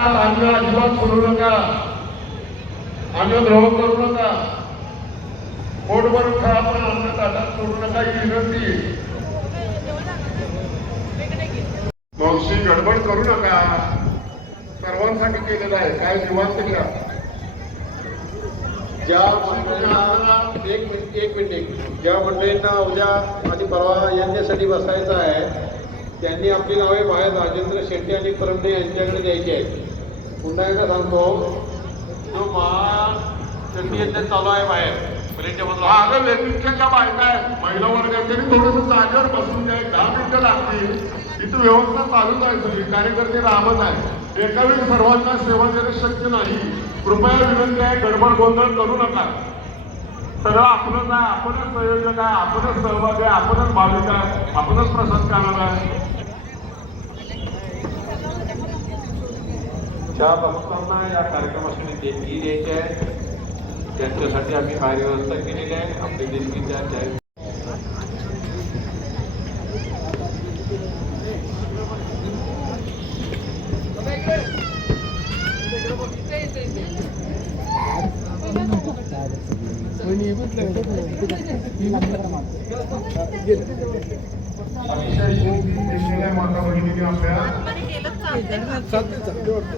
अन्न अजिबात सोडू नका, अन्न द्रोह करू नका, पोटभर खा पण अन्न ताटात सोडू नका ही विनंती. मावशी गडबड करू नका, सर्वांसाठी केलेलं आहे, काय निवांत घ्या. ज्या मंडळींना एक मिनिट ज्या मंडळींना उद्या आणि परवा यांच्यासाठी बसायचं आहे त्यांनी आपली नावे बाहेर राजेंद्र शेट्टी आणि परमडे यांच्याकडे द्यायची आहेत. पुन्हा एकदा सांगतो, जो महाशक्ती यज्ञ चालू आहे बाहेर अगं वेदिकेच्या बायका आहेत, महिला वर्गात तरी थोडंसं जागेवर बसून द्या, 10 मिनिटं लागतील. इथं व्यवस्था चालूच आहे, सगळी कार्यकर्ते राहत आहे. एका वेळी सर्वांना सेवा देणं शक्य नाही. कृपया विनंती आहे, गडबड गोंधळ करू नका. सगळं आपणच आहे, आपणच संयोजक आहे, आपणच सहभागी आहे, आपणच भाविक आहे, आपणच प्रसाद करणार आहे. ज्या भक्तांना या कार्यक्रमासाठी देणगी द्यायची आहे त्यांच्यासाठी आम्ही कार्यव्यवस्था केलेली आहे. आपली देणगी द्या. माता भगिनी आपल्या व्यवस्था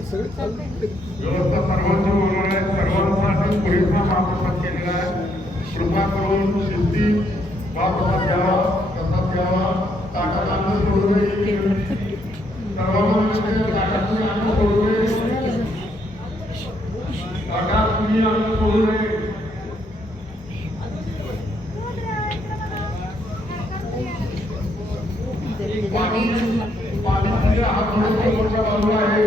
सर्वांची बरोबर आहे. सर्वांसाठी पुरेसा महाप्रसाद केलेला आहे. कृपा करून शिस्ती महाप्रसाद घ्यावा, प्रसाद घ्यावा. ताटात अन्न सोडू नये, सर्वांना ताटातून अन्न सोडू नये, ताटात तुम्ही अन्न सोडू नये. पाणी हात बाजूला आहे.